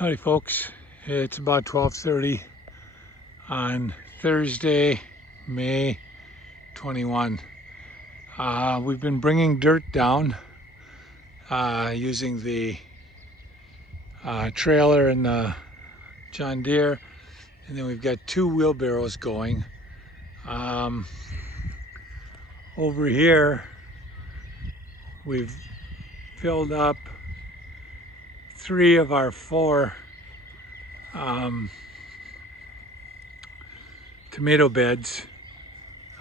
Howdy folks, it's about 12:30 on Thursday, May 21. We've been bringing dirt down using the trailer and the John Deere, and then we've got two wheelbarrows going. Over here we've filled up 3 of our 4 tomato beds.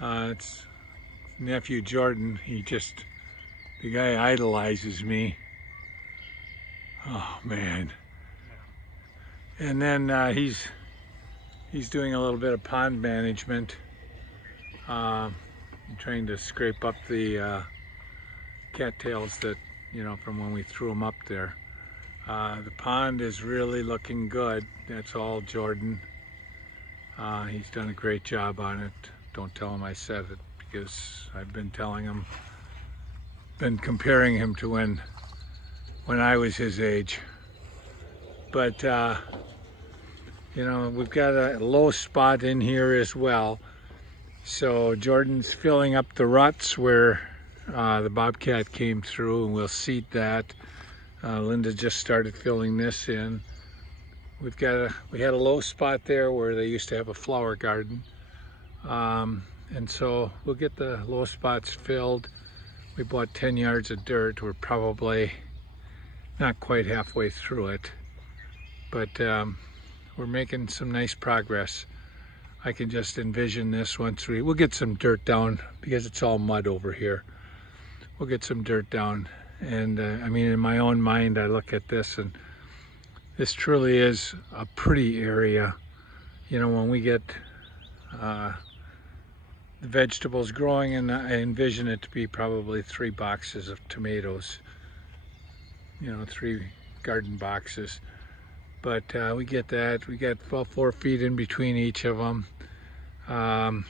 It's nephew Jordan. The guy idolizes me. Oh man. And then he's doing a little bit of pond management. Trying to scrape up the cattails that, from when we threw them up there. The pond is really looking good. That's all Jordan. He's done a great job on it. Don't tell him I said it, because I've been comparing him to when I was his age. But we've got a low spot in here as well. So Jordan's filling up the ruts where the bobcat came through, and we'll seed that. Linda just started filling this in. We had a low spot there where they used to have a flower garden, and so we'll get the low spots filled. We bought 10 yards of dirt. We're probably not quite halfway through it, but we're making some nice progress. I can just envision this once we'll get some dirt down, because it's all mud over here. We'll get some dirt down. And in my own mind, I look at this, and this truly is a pretty area. When we get the vegetables growing, and I envision it to be probably 3 boxes of tomatoes, 3 garden boxes. But we get that. We got about 4 feet in between each of them. Any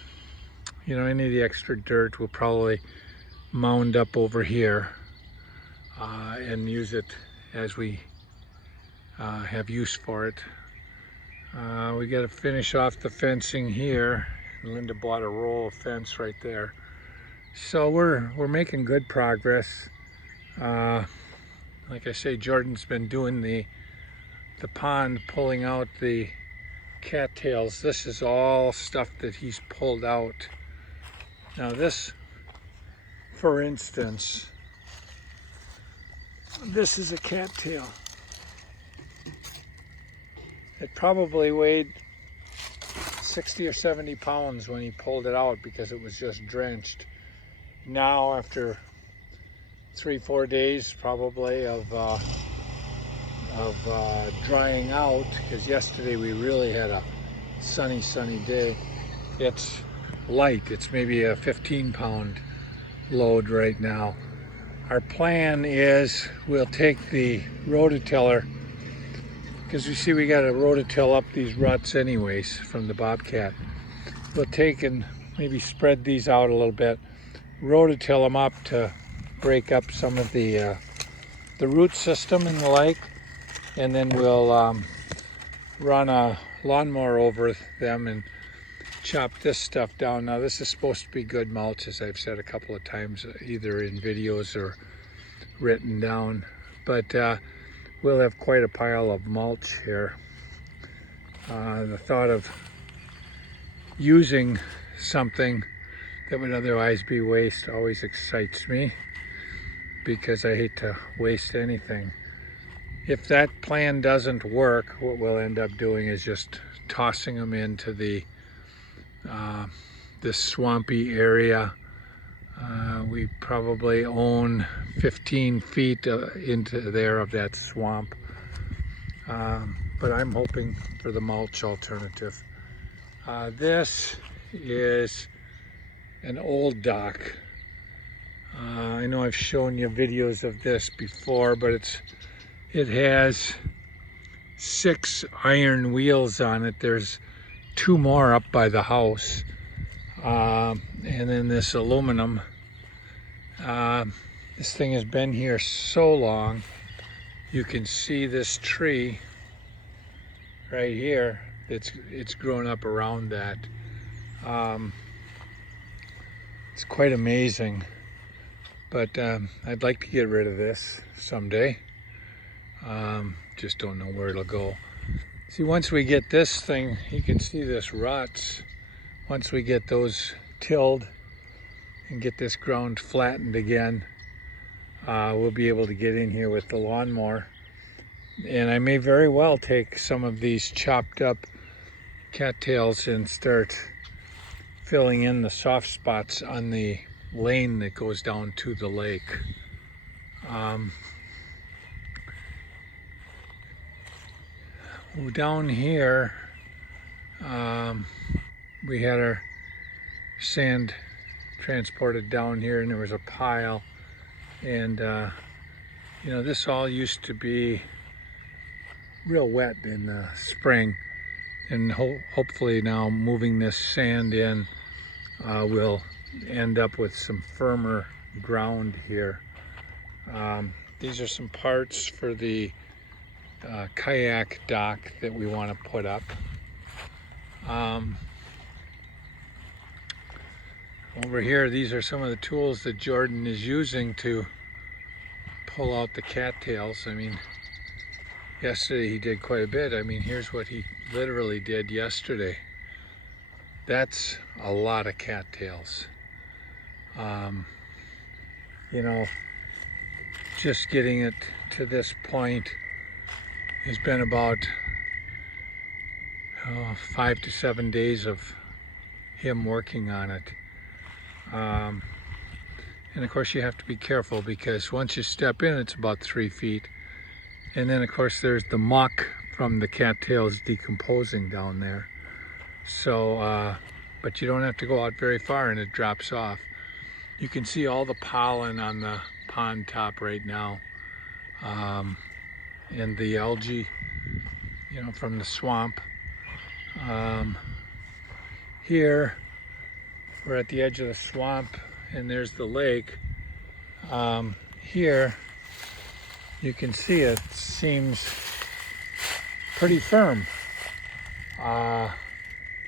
of the extra dirt will probably mound up over here. And use it as we have use for it. We got to finish off the fencing here. Linda bought a roll of fence right there. So we're making good progress. Like I say, Jordan's been doing the pond, pulling out the cattails. This is all stuff that he's pulled out. Now this, for instance, this is a cattail. It probably weighed 60 or 70 pounds when he pulled it out, because it was just drenched. Now, after 3-4 days probably of drying out, because yesterday we really had a sunny day, it's light. It's maybe a 15-pound load right now. Our plan is we'll take the rototiller, because we got to rototill up these ruts anyways from the bobcat. We'll take and maybe spread these out a little bit, rototill them up to break up some of the root system and the like, and then we'll run a lawnmower over them and chop this stuff down. Now this is supposed to be good mulch, as I've said a couple of times, either in videos or written down, but we'll have quite a pile of mulch here. The thought of using something that would otherwise be waste always excites me, because I hate to waste anything. If that plan doesn't work, what we'll end up doing is just tossing them into this swampy area. We probably own 15 feet into there of that swamp. But I'm hoping for the mulch alternative. This is an old dock. I know I've shown you videos of this before, but it has 6 iron wheels on it. There's 2 more up by the house, and then this aluminum. This thing has been here so long. You can see this tree right here, it's grown up around that. It's quite amazing, but I'd like to get rid of this someday. Just don't know where it'll go. See, once we get this thing, you can see this ruts. Once we get those tilled and get this ground flattened again, we'll be able to get in here with the lawnmower. And I may very well take some of these chopped up cattails and start filling in the soft spots on the lane that goes down to the lake. Down here, we had our sand transported down here, and there was a pile, and you know, this all used to be real wet in the spring, and hopefully now moving this sand in, we'll end up with some firmer ground here. These are some parts for the kayak dock that we want to put up. Over here, these are some of the tools that Jordan is using to pull out the cattails. I mean, yesterday he did quite a bit. I mean, here's what he literally did yesterday. That's a lot of cattails. You know, just getting it to this point has been about 5 to 7 days of him working on it. And of course you have to be careful, because once you step in, it's about 3 feet. And then of course there's the muck from the cattails decomposing down there. So, but you don't have to go out very far and it drops off. You can see all the pollen on the pond top right now. And the algae, you know, from the swamp. Here, we're at the edge of the swamp, and there's the lake. Here, you can see it seems pretty firm. I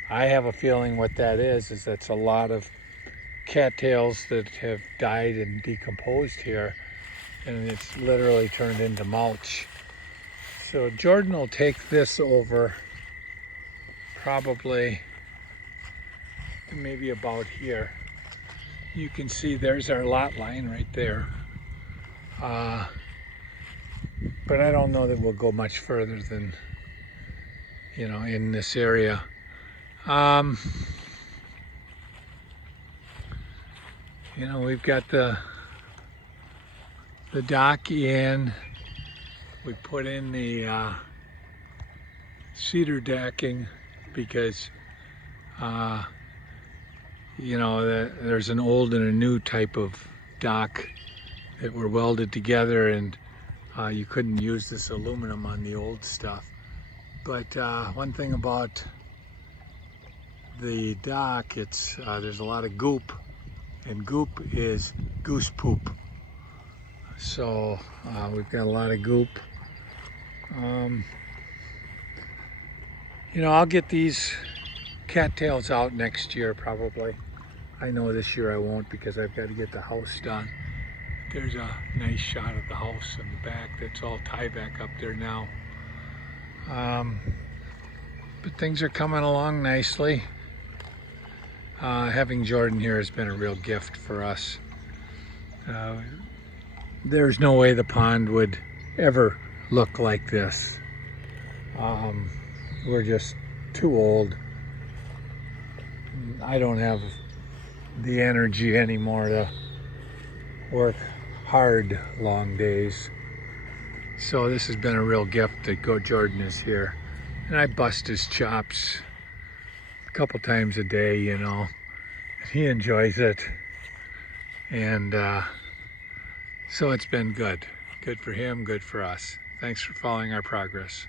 have a feeling what that is that's a lot of cattails that have died and decomposed here, and it's literally turned into mulch. So Jordan will take this over probably maybe about here. You can see there's our lot line right there. But I don't know that we'll go much further than, you know, in this area. You know, we've got the dock in. We put in the cedar decking because you know, there's an old and a new type of dock that were welded together, and you couldn't use this aluminum on the old stuff. But one thing about the dock, it's there's a lot of goop, and goop is goose poop. So we've got a lot of goop. You know, I'll get these cattails out next year probably. I know this year I won't, because I've got to get the house done. There's a nice shot of the house in the back. That's all tieback up there now. But things are coming along nicely. Having Jordan here has been a real gift for us. There's no way the pond would ever look like this. We're just too old. I don't have the energy anymore to work hard long days. So this has been a real gift that Jordan is here. And I bust his chops a couple times a day, you know. He enjoys it. And so it's been good. Good for him, good for us. Thanks for following our progress.